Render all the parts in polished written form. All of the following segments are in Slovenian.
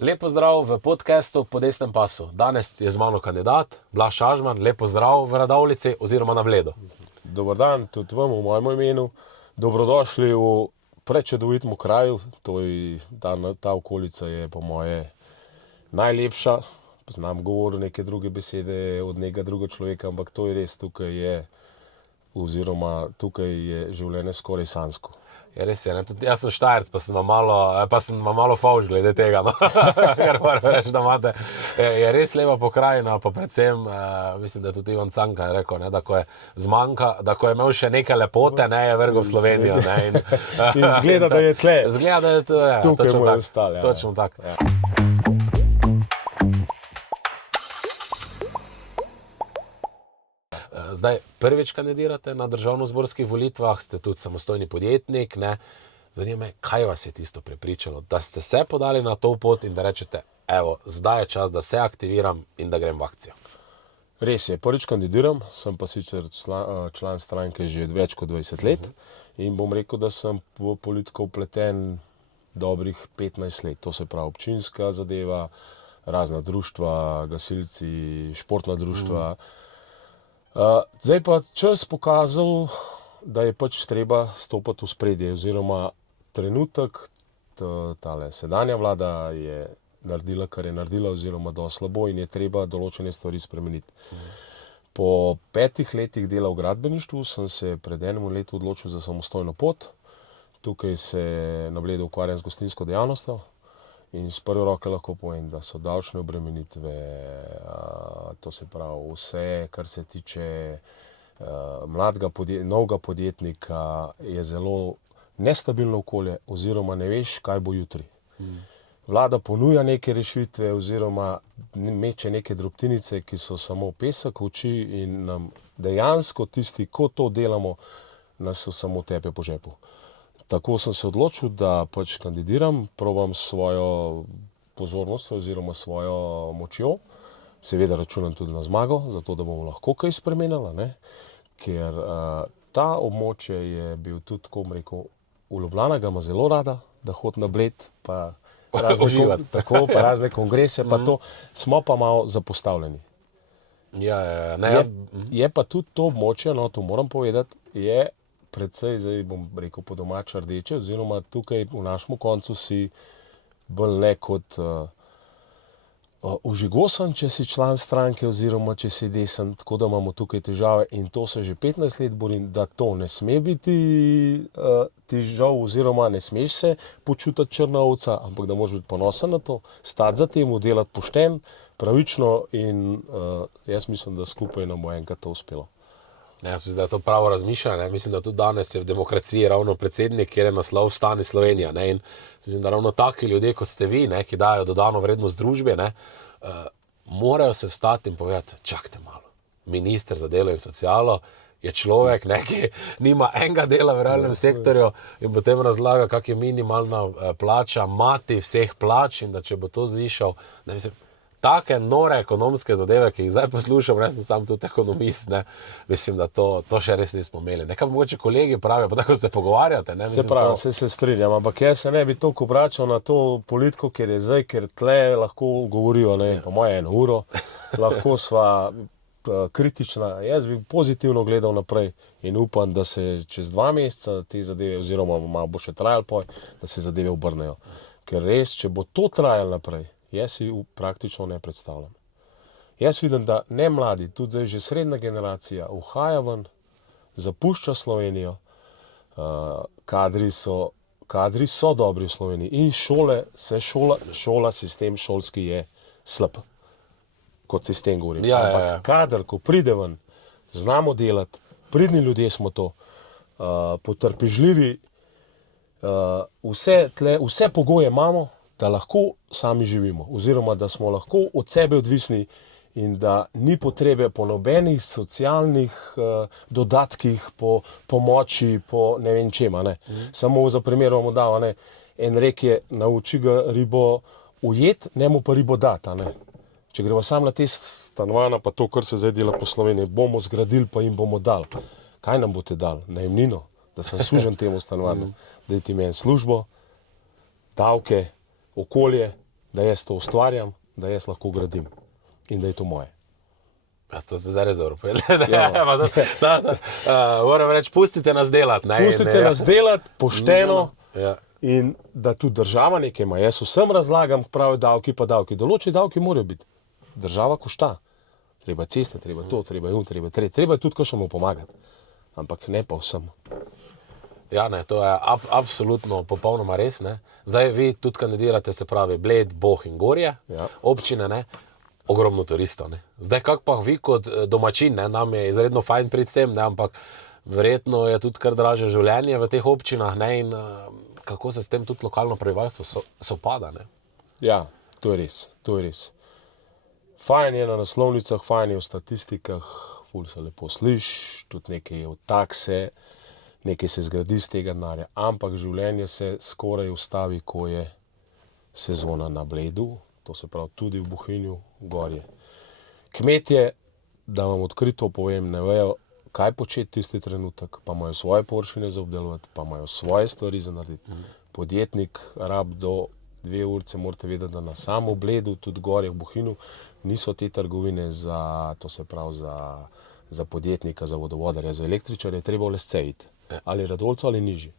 Lepo zdrav v podcastu Po desnem pasu. Danes je z mano kandidat Blaž Ažman. Lepo zdrav v Radovljici oziroma na Bledu. Dobar dan, tudi vam v mojem imenu. Dobrodošli v prečudovitem kraju. Ta okolica je po moje najlepša. Znam govoriti neke druge besede od nekega drugega človeka, ampak to je res, tukaj je življenje skoraj sanjsko. Ja, res je, ne? Tudi jaz sem Štajerc, pa sem vam malo favš glede tega, no? Ker moram reči, da imate, je res lepa pokrajina, pa predvsem, mislim, da je tudi Ivan Cankar rekel, ne, da ko je zmanjka, da ko je imel še neke lepote, ne, je vrgel v Slovenijo, ne, In zgleda, da je tle. Zgleda, da je tle, ja, Tukaj mu je ostalo, ja. Točno tako. Ja. Zdaj, prvič kandidirate na državnozborskih volitvah, ste tudi samostojni podjetnik, ne. Zanima me, kaj vas je tisto prepričalo, da ste se podali na to pot in da rečete, evo, zdaj je čas, da se aktiviram in da grem v akcijo. Res je, prvič kandidiram, sem pa sicer član stranke že več kot 20 let in bom rekel, da sem v politiko vpleten dobrih 15 let. To se pravi občinska zadeva, razna društva, gasilci, športna društva. Zdaj pa čas pokazal, da je pač treba stopiti v spredje, oziroma trenutek, tale sedanja vlada je naredila, kar je naredila, oziroma dosti slabo in je treba določene stvari spremeniti. Po 5 letih dela v gradbeništvu sem se pred enim letu odločil za samostojno pot. Tukaj se na Bledu ukvarjam z gostinsko dejavnostjo. In z prve roke lahko povem, da so davčne obremenitve, to se pravi vse, kar se tiče novega podjetnika, je zelo nestabilno okolje oziroma ne veš, kaj bo jutri. Vlada ponuja neke rešitve oziroma meče neke drobtinice, ki so samo pesek v oči in nam dejansko tisti, ko to delamo, nas samo tepe po žepu. Tako sem se odločil, da pač kandidiram, probam svojo pozornostjo oziroma svojo močjo. Seveda računam tudi na zmago, zato da bomo lahko kaj spremenili, ne? Ker ta območje je bil tudi, tako bom rekel, v Ljubljana ga ima zelo rada, da hodi na Bled, pa razne kongrese, pa to smo pa malo zapostavljeni. Ja, ne, Je pa tudi to območje, no, to moram povedati, je predvsej, zdaj bom rekel po domače rdeče, oziroma tukaj v našem koncu si bolj ne kot ožigosan, če si član stranke oziroma če si desen, tako da imamo tukaj težave in to se že 15 let borim, da to ne sme biti težav oziroma ne smeš se počutiti črna ovca, ampak da moraš biti ponosen na to, stati za tem, delati pošten, pravično in jaz mislim, da skupaj nam bo enkrat to uspelo. Ne, jaz mislim, da je to pravo razmišljanje. Mislim, da tudi danes je v demokraciji ravno predsednik, kjer je naslov Vstani Slovenija. Ne? In mislim, da ravno taki ljudje, kot ste vi, ne, ki dajo dodano vrednost družbi, ne, morajo se vstati in povedati, čakajte malo, minister za delo in socialo je človek, ne, ki nima enega dela v realnem sektorju in potem razlaga, kak je minimalna plača, mati vseh plač in da če bo to zvišal, ne, mislim, take nore ekonomske zadeve, ki jih zdaj poslušam, jaz sem sam tudi ekonomist, ne, mislim, da to še res nismo imeli. Nekaj mogoče kolegi pravijo, pa tako se pogovarjate, ne, mislim, se pravi, se strinjam, ampak jaz se ne bi toliko obračal na to politiko, ker je zdaj, ker tle lahko govorijo, ne, po moje 1 uro, lahko sva kritična, jaz bi pozitivno gledal naprej in upam, da se čez 2 meseca te zadeve, oziroma malo bo še trajalo poj, da se zadeve obrnejo. Ker res, če bo to trajalo naprej, jaz si praktično ne predstavljam. Jaz vidim, da ne mladi, tudi zdaj že srednja generacija uhaja ven, zapušča Slovenijo, kadri so dobri v Sloveniji in šola, sistem šolski je slab, kot sistem govorim. Ampak kader, ko pride ven, znamo delati, pridni ljudje smo to, potrpežljivi, vse pogoje imamo, da lahko sami živimo, oziroma da smo lahko od sebe odvisni in da ni potrebe po nobenih socialnih dodatkih, po pomoči, po ne vem čema, ne. Samo za primer vam dal, ne, en rek je, nauči ga ribo ujeti, ne mu pa ribo dati, ne. Če gremo sam na te stanovanja, pa to, kar se zdaj dela po Sloveniji, bomo zgradili, pa jim bomo dali. Kaj nam boste dali? Najemnino, da sem sužen temu stanovanju, da ti meni službo, davke, okolje da jaz to ustvarjam, da jaz lahko gradim in da je to moje. Ja, to se zdaj res dobro povedal. Moram reči, pustite nas delati. Pustite nas delati pošteno. Ja. In da tudi država nekaj ima. Jaz vsem razlagam, pravi davki pa davki. Določeni davki morajo biti. Država košta. Treba ceste, treba to, treba tudi kakšnemu pomagati. Ampak ne pa vsem. Ja, ne, to je absolutno popolnoma res. Ne. Zdaj vi tudi kandidirate, se pravi Bled, Boh in Gorje, Ja. občine, ne, ogromno turistov. Ne. Zdaj, kako pa vi kot domačin, ne, nam je izredno fajn priti sem, ne, ampak verjetno je tudi kar draže življenje v teh občinah, ne, in kako se s tem tudi lokalno prebivalstvo sopada, ne. Ja, to je res, to je res. Fajn je na naslovnicah, fajn je v statistikah, ful se lepo sliši, tudi nekaj je od takse, nekaj se zgradi z tega denarja, ampak življenje se skoraj ustavi, ko je sezona na Bledu, to se pravi tudi v Bohinju, Gorje. Kmetje, da vam odkrito povem, ne vejo, kaj početi tisti trenutek, pa imajo svoje površine za obdelovati, pa imajo svoje stvari za narediti. Podjetnik rab do 2 urice, morate vedeti, da na samo Bledu, tudi Gorje v Bohinju, niso te trgovine za, to se pravi za podjetnika, za vodovodarja, za električarja, je treba v lesce iti. Ali Radolcu ali nižji.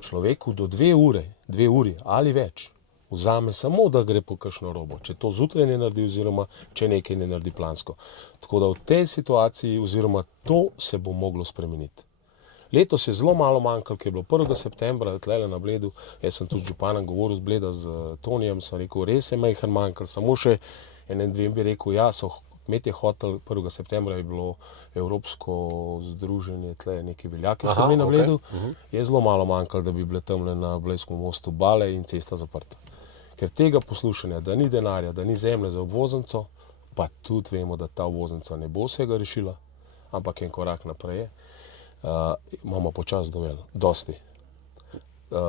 Človeku do 2 uri ali več vzame samo, da gre po kakšno robo, če to zjutraj ne naredi oziroma če nekaj ne naredi plansko. Tako da v tej situaciji oziroma to se bo moglo spremeniti. Letos je zelo malo manjkalo, ker je bilo 1. septembra tlele na Bledu, jaz sem tudi z županom govoril z Bleda, z Tonijem, sem rekel, res je majhen manjkalo, samo še enem dvem bi rekel, ja, so kmetje hoteli, 1. septembra je bilo Evropsko združenje, tle neki veljaki so bili na Bledu, je zelo malo manjkalo, da bi bile tamle na Bledskem mostu bale in cesta zaprta. Ker tega poslušanja, da ni denarja, da ni zemlje za obvoznico, pa tudi vemo, da ta obvoznica ne bo vsega rešila, ampak en korak naprej je, imamo počas dosti.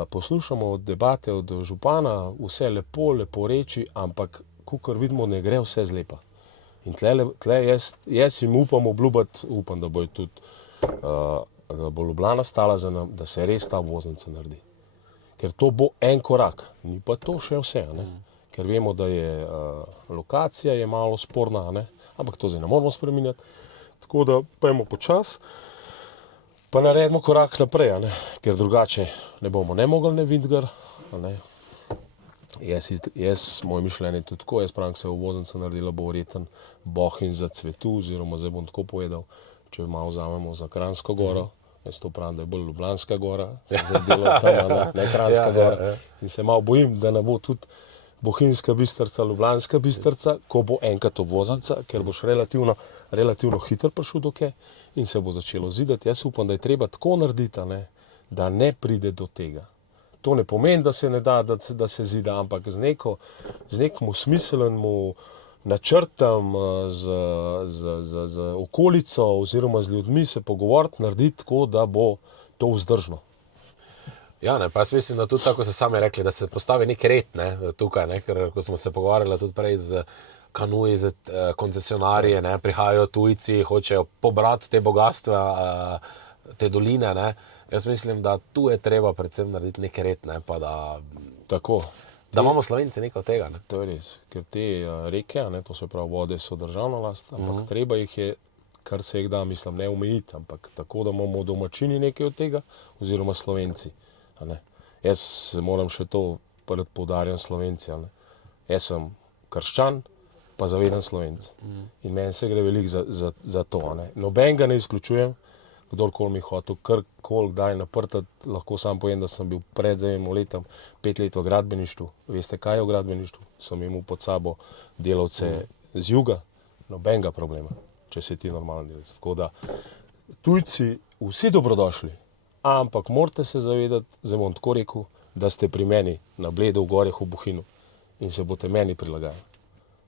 Poslušamo debate od župana, vse lepo reči, ampak kakor vidimo, ne gre vse zlepa. In tle jaz jim upam obljubiti, upam, da bo tudi, da bo Ljubljana stala za nam, da se res ta obvoznica naredi. Ker to bo en korak, ni pa to še vse, ne? Ker vemo, da je lokacija je malo sporna, ne? Ampak to zdaj ne moramo spreminjati. Tako da pojmo počas, pa naredimo korak naprej, ne? Ker drugače ne bomo ne mogli ne Vintgar, ne? Moje mišljenje je tudi tako, jaz pravim, se obvoznica naredila bo verjeten Bohinj za cvetu, oziroma zdaj bom tako povedal, če malo vzamemo za Kranjsko goro, jaz to pravim, da je bolj Ljubljanska gora, se zdaj delo tam, ne Kranjska gora. In se malo bojim, da ne bo tudi Bohinjska Bistrica, Ljubljanska Bistrica, ko bo enkrat obvoznica, ker boš relativno hitro prišel do kje in se bo začelo zidati. Jaz upam, da je treba tako narediti, ne, da ne pride do tega. To ne pomeni, da se ne da, da se zida, ampak z nekim smiselnim načrtom, z okolico oziroma z ljudmi se pogovoriti, narediti tako, da bo to vzdržno. Ja, ne, pa jaz mislim, da tudi tako se sami rekli, da se postavi nek red, ne, tukaj, ne, ker ko smo se pogovarjali tudi prej z kanuji, z koncesionarji, ne, prihajajo tujci, hočejo pobrati te bogatstva, te doline, ne. Jaz mislim, da tu je treba predvsem narediti nek red, ne, pa da imamo Slovenci nekaj od tega. Ne. To je res, ker te reke, ne, to se pravi vode, so državna last, ampak treba jih je, kar se jih da, mislim, ne omejiti, ampak tako, da imamo domačini nekaj od tega, oziroma Slovenci. Ne. Jaz moram še to poudarjam Slovenci. Ne. Jaz sem krščan, pa zaveden Slovenc. In meni se gre veliko za to. Ne. Noben ga ne izključujem, kdorkoli mi hotel, karkoli kdaj naprtati, lahko sam povem, da sem bil pred enim letom 5 let v gradbeništvu. Veste, kaj je v gradbeništvu? Sem imel pod sabo delavce z juga, nobenega problema, če si ti normalen delavec. Tako da tujci vsi dobrodošli, ampak morate se zavedati, zdaj bom tako rekel, da ste pri meni na Bledu, v Gorjah, v Bohinju in se boste meni prilagajali,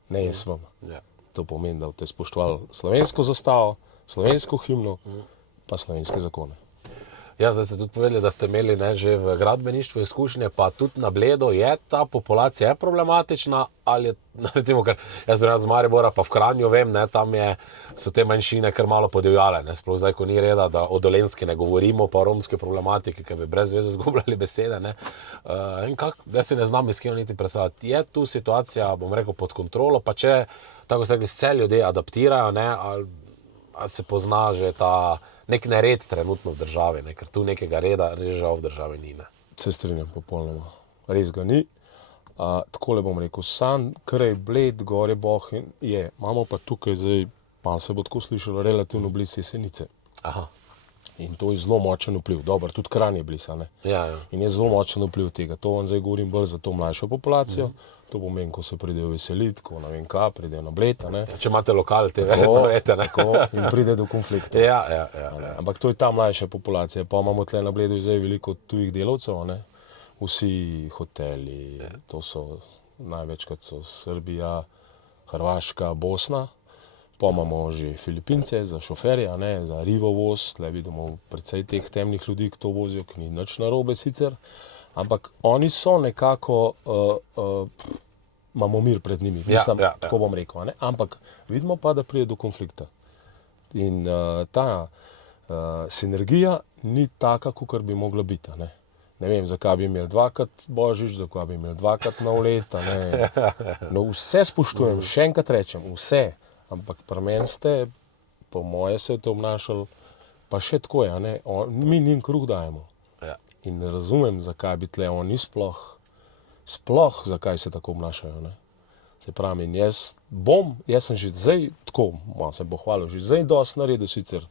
ne jaz vam. Ja. To pomeni, da boste spoštovali slovensko zastavo, slovensko himno, pa slovenske zakone. Ja, zdaj ste tudi povedali, da ste imeli že v gradbeništvu izkušnje, pa tudi na Bledu je ta populacija problematična, ali je, recimo, ker jaz bi z Maribora, pa v Kranju vem, ne, tam so te manjšine kar malo podivjale, ne, sploh zdaj, ko ni reda, da o Dolenjski ne govorimo, pa o romski problematiki, ki bi brez veze zgubljali besede, ne. Jaz si ne znam iskreno niti predstavljati, je tu situacija, bom rekel, pod kontrolo, pa če, tako se rekli, se ljudje adaptirajo, ne, ali se pozna že ta nek nered trenutno v državi, ne? Ker tu nekega reda res žal v državi ni. Ne? Se strinjam popolnoma. Res ga ni. Takole bom rekel, San, Kraj, Bled, Gore, Bohinj je. Imamo pa tukaj zdaj, malo se bo tako slišalo, relativno blizu Jesenice. Aha. In to je zelo močen vpliv. Dobro, tudi Kranj je blizu, ne? Ja. In je zelo močen vpliv tega. To vam zdaj govorim bolj za to mlajšo populacijo. To pomeni, ko se pridejo veseliti, ko ne vem kaj, pridejo na Bled, ne? Če imate lokal, te verjetno veste, ne? In pride do konflikta. Ja. Ampak to je ta mlajša populacija. Pa imamo tle na Bledu zdaj veliko tujih delavcev, ne? Vsi hoteli, to so največkrat so Srbija, Hrvaška, Bosna. Pa imamo že Filipince za šoferja, ne? Za rivovoz, tle vidimo precej teh temnih ljudi, ki to vozijo, ki ni nič narobe sicer. Ampak oni so nekako, imamo mir pred njimi, mislim, tako bom rekel. Ne? Ampak vidimo pa, da pride do konflikta. In ta sinergija ni taka, kakor bi mogla biti. Ne vem, zakaj bi imeli dvakrat Božič, zakaj bi imeli dvakrat nov let. No, vse spoštujem, še enkrat rečem, vse. Ampak pri meni ste, po moje se te obnašali, pa še tako je, ne? Mi njim kruh dajemo. In ne razumem, zakaj bi tle oni sploh zakaj se tako obnašajo. Ne? Se pravi, jaz sem že zdaj tako, malo se bo hvalil, že zdaj dosti naredil sicer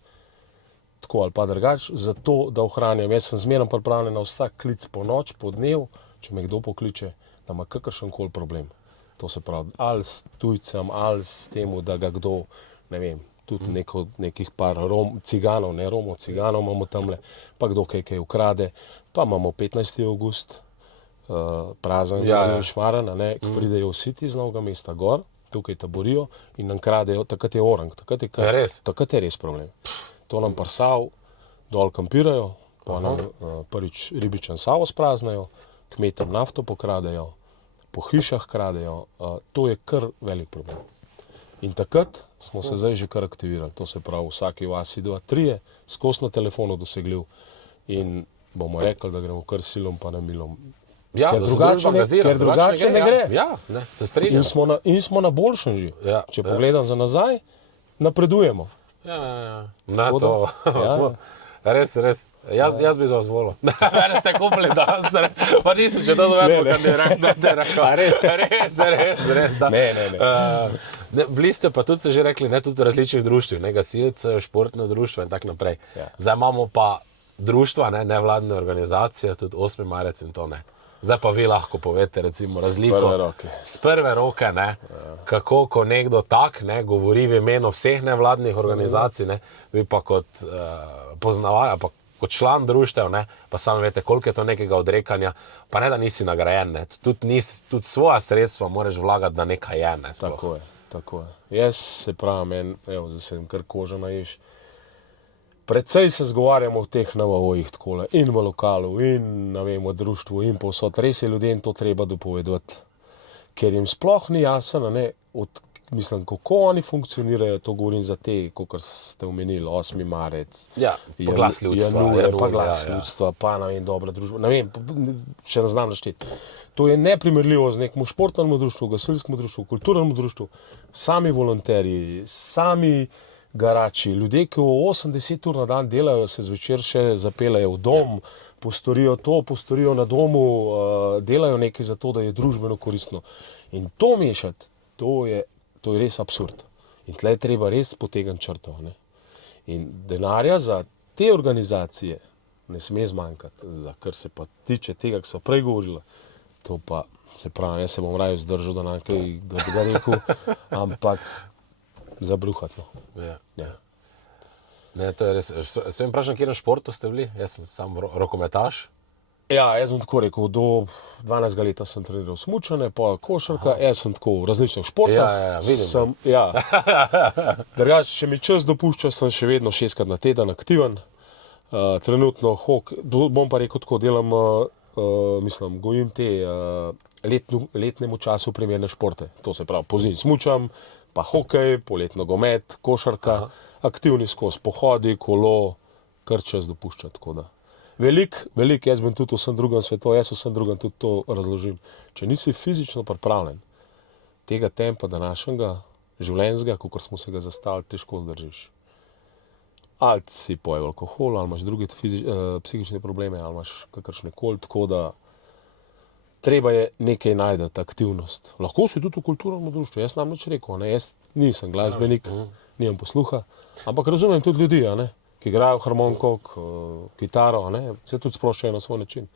tako ali pa drugače, zato da ohranjam. Jaz sem zmeraj pripravljen na vsak klic po noč, po dnev, če me kdo pokliče, da ima kakršenkoli problem. To se pravi, ali s tujcem, ali s tem, da ga kdo, ne vem, tudi nekih par ciganov, ne Romov, ciganov imamo tamle, pa kdo kaj ukrade, pa imamo 15. avgust, prazen Šmarana, ki pridejo vsi ti z Novega mesta gor, tukaj taborijo in nam kradejo, takrat je orang, takrat je res problem. To nam prsav, dol kampirajo, pa nam prvič ribičan Savo spraznajo, kmetom nafto pokradejo, po hišah kradejo, to je kar velik problem. In takrat smo se zdaj že kar aktivirali, to se pravi vsaki vasi 2-3, skozi na telefonu dosegljiv in bomo rekli, da gremo kar silom pa namilom. Ja, ker drugače ne gre. Ja, ne, se strinjam. In smo na boljšem že. Ja, če pogledam za nazaj, napredujemo. Ja. Na to. Res. Jaz bi za vas volil. Mene ste kupili danes, pa nisem še to dovedel, da je rekel. Res, da. Ne. Bili ste pa tudi, se že rekli, ne tudi različnih društv, ne gasilcev, športne društva in tako naprej. Ja. Zdaj imamo pa društva, nevladne organizacije, tudi 8. marec in to ne. Zdaj pa vi lahko povete recimo razliko z prve roke, ne, kako ko nekdo tak, ne, govori v imenu vseh nevladnih organizacij, ne, vi pa kot poznavalec, pa kot član društev, ne, pa sami veste, koliko je to nekega odrekanja, pa ne da nisi nagrajen, ne, tudi svoja sredstva moraš vlagati, da nekaj je, ne, sploh. Tako je. Jaz se pravim, zdaj sem kar koža naješ. Predvsej se zgovarjamo v teh NVO-jih takole, in v lokalu, in v društvu, in povsod. Res je ljudem to treba dopovedati, ker jim sploh ni jasno, mislim, kako oni funkcionirajo, to govorim za te, kot ste omenili, 8. marec. Ja, pa glas ljudstva. Pa glas ljudstva, pa dobra družba, ne vem, še ne znam našteti. To je neprimerljivo z nekemu športnemu društvu, gasilskemu društvu, kulturnemu društvu, sami volonterji, sami garači, ljudje, ki 80 ur na dan delajo, se zvečer še zapeljajo v dom, postorijo na domu, delajo nekaj za to, da je družbeno koristno. In to mešati, to je res absurd. In tle je treba res potegniti črto. In denarja za te organizacije ne sme zmanjkati, kar se pa tiče tega, ki smo prej govorili. To pa se pravi, jaz se bom raje zdržal, da nekaj ga rekel, ampak zabruhatno. Ja. Ne, to je res. Svem vprašam, kje na športu ste bili? Jaz sem sam rokometaš. Ja, jaz bom tako rekel, do 12 leta sem treniral smučanje, pa košarka, jaz sem tako v različnih športah. Ja, vidim. Drugače, če mi čas dopušča, sem še vedno 6-krat na teden aktiven. Trenutno bom pa rekel tako, delam, gojim te letnemu času primerne športe. To se pravi, pozimi smučam, pa hokej, poletno nogomet, košarka, aktivni skozi pohodi, kolo, kar čas dopušča. Veliko, jaz bom tudi vsem drugim svetoval, jaz vsem drugim tudi to razložim. Če nisi fizično pripravljen, tega tempa današnjega življenjskega, kot smo se ga zastavili, težko zdržiš. Ali si pojel alkohol, ali imaš druge psihične probleme, ali imaš kakršne koli, tako da treba je nekaj najti, aktivnost. Lahko si tudi v kulturnem društvu, jaz namreč rekel, jaz nisem glasbenik, nimam posluha, ampak razumem tudi ljudi, ki igrajo harmoniko, kitaro, se tudi sproščajo na svoj način.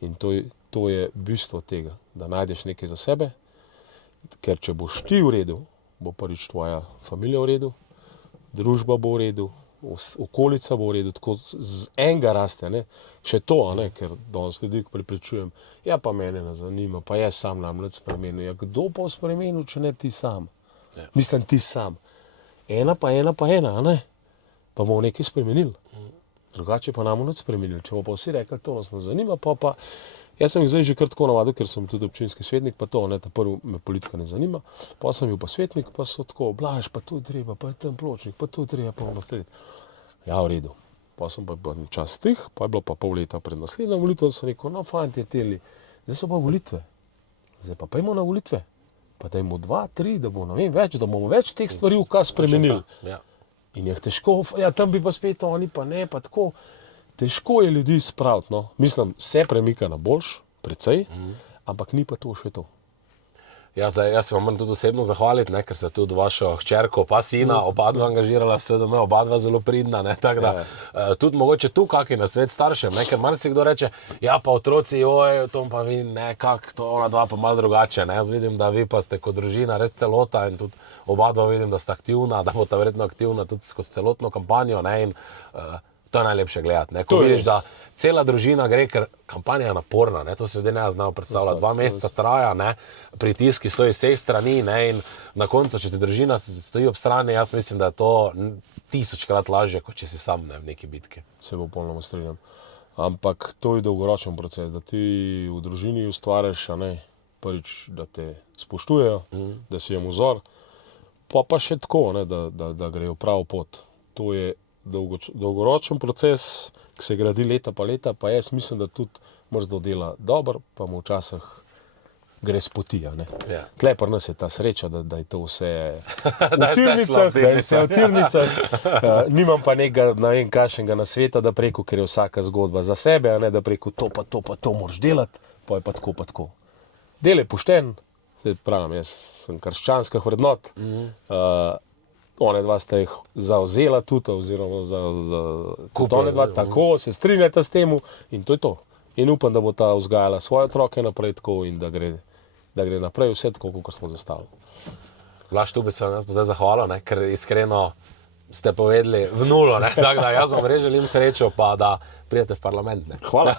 In to je bistvo tega, da najdeš nekaj za sebe, ker če boš ti v redu, bo prvič tvoja familija v redu, družba bo v redu, okolica bo v redu, tako z enega raste, še to, ker danes ljudi prepričujem, ja pa mene ne zanima, pa jaz sam namreč spremenil. Ja, kdo pa spremenil, če ne ti sam? Ja. Mislim, ti sam. Ena, pa bomo nekaj spremenili. Drugače pa nam nič spremenili. Če bomo pa vsi rekli, to nas ne zanima, pa jaz sem jih zdaj že kar tako navadil, ker sem tudi občinski svetnik, pa to, ta prvi me politika ne zanima, pa sem bil pa svetnik, pa so tako, Blaž, pa tu treba, pa je tam Pločnik, pa tu treba, pa bomo slediti. Ja, v redu. Pa sem pa čas tih, pa je bilo pa pol leta pred naslednjo volitev, sem rekel, no, fantje, teli, zdaj so pa volitve. Zdaj pa pojmo na volitve. Pa dajmo 2, 3, da bomo več teh stvari vkaz spremenili. Ja. In je težko, ja, tam bi pa spet oni, pa ne, pa tako. Težko je ljudi spraviti, no. Mislim, se premika na boljš, precej, ampak ni pa to še to. Ja, jaz se vam moram tudi osebno zahvaliti, ker se tudi vašo hčerko pa sina, oba dva angažirala v SDM, oba dva zelo pridna, tako da tudi mogoče tu kakšen nasvet staršem, ker marsikdo reče, ja pa otroci, to pa vi nekako, to ona dva pa malo drugače, Jaz vidim, da vi pa ste kot družina res celota in tudi oba dva vidim, da ste aktivna, da boste verjetno aktivna tudi skozi celotno kampanjo, in to je najlepše gledati, ko vidiš, da cela družina gre, ker kampanja je naporna, to se ljudje ne znajo predstavljati, 2 meseca traja, pritiski so iz vseh strani, in na koncu, če ti družina stoji ob strani, jaz mislim, da je to 1000-krat lažje, kot če si sam v neki bitki. Se bo popolnoma strinjam. Ampak to je dolgoročen proces, da ti v družini ustvariš, prvič, da te spoštujejo, da si jim vzor, pa še tako, da grejo pravo pot. To je dolgoročen proces, ki se gradi leta, pa jaz mislim, da tudi mrzdo dela dobro, pa mu včasih gre s poti. Ja. Tle pri nas je ta sreča, da je to vse v tirnicah, nimam pa nekega, ne vem kakšnega nasveta, da preko, ker je vsaka zgodba za sebe, da preko to moraš delati, pa je pa tako. Delaj pošten, se pravim, jaz sem krščanskih vrednot, one dva sta jih zavzela tudi, oziroma one dva tako se strinjata s temu in to je to. In upam, da bo ta vzgajala svoje otroke naprej tako in da gre naprej vse tako, kot smo zastavili. Blaž, tu bi se vam zdaj zahvalil, ker iskreno ste povedali v nulo, tako da jaz vam res želim srečo, pa da pridete v parlament. Hvala.